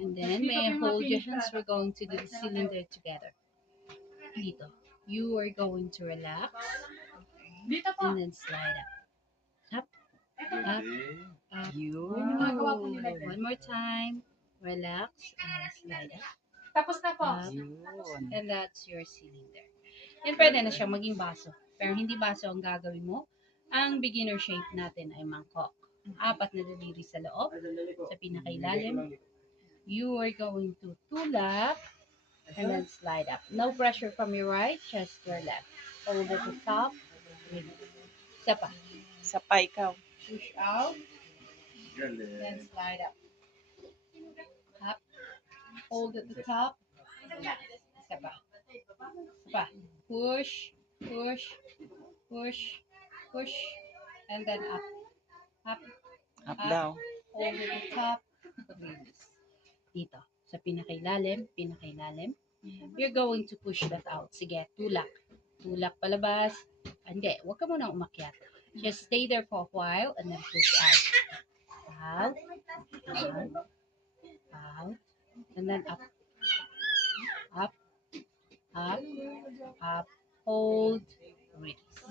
And then may I hold your hands? We're going to do the cylinder together. Dito. You are going to relax and then slide up. Up, up, up. Yun. One more time. Relax and then slide up. Tapos na po. Up. Yun. And that's your cylinder. Yan pwede na siya maging baso. Pero hindi baso ang gagawin mo. Ang beginner shape natin ay mangkok. Apat na daliri sa loob. Sa pinakailalim. You are going to tulak and then slide up. No pressure from your right, just your left. Hold at the top. Release. Isa pa. Sa pa ikaw. Push out. Then slide up. Up. Hold at the top. Isa pa. Isa pa. Push. Push. Push. Push. And then up. Up. Up daw. Hold at the top. Release. Dito. Sa pinakailalim. Pinakailalim. You're going to push that out. Sige, tulak. Tulak palabas. Hindi, huwag ka munang umakyat. Just stay there for a while and then push out. Out. Out. Out. And then up. Up. Up. Up. Hold. Release.